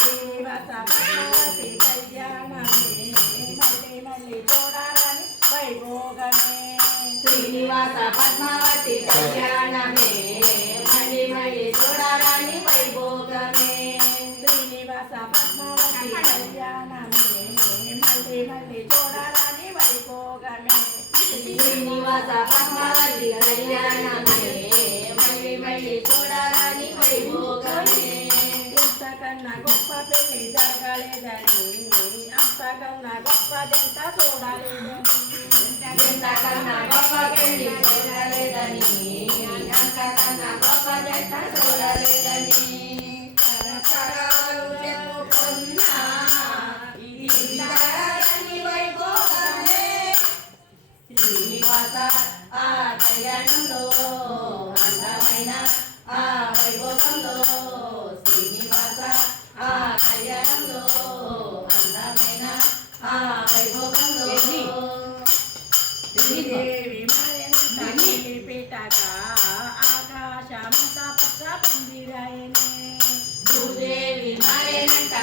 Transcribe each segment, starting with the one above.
శ్రీనివాస పద్మావతి కళ్యాణమే. మళ్ళీ చూడాలని వైభోగమే శ్రీనివాస పద్మావతి కళ్యాణమే మళ్ళీ మళ్ళీ చూడాలని వైభోగమే శ్రీనివాస పద్మావతి కళ్యాణమే పెళ్ళి జరగలేదని అంతకన్నా గొప్పదెంత చూడలేదని ఎంతకన్నా గొప్ప పెళ్ళి జరగలేదని అంతకన్నా గొప్పదెంత చూడలేదని తరతరాలు ఆ కళ్యాణంలో అందమైన ఆ వైభోగంలో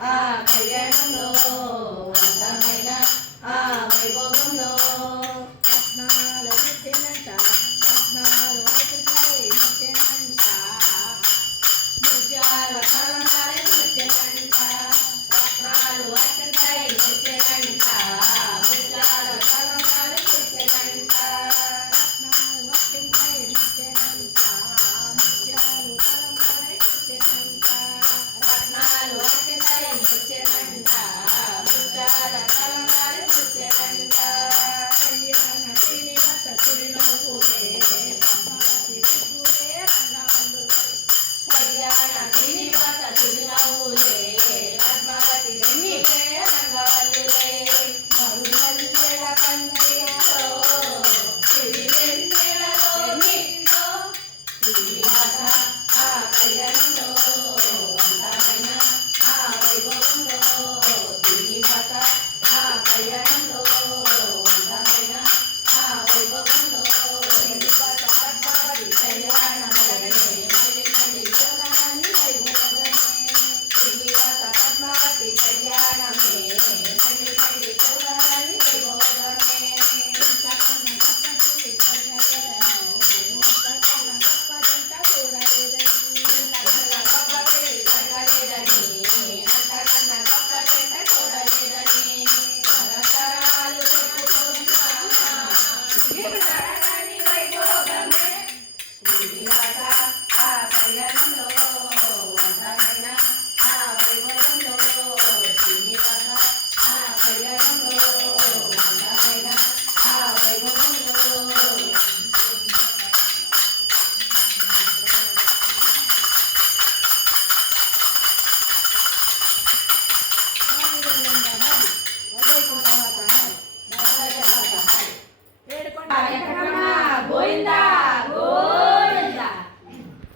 ఆ కళ్యాణంలో అందమైన ఆ వైభోగంలో రత్నాలు పెట్టినట్ట आता हा कल्याण Senhor.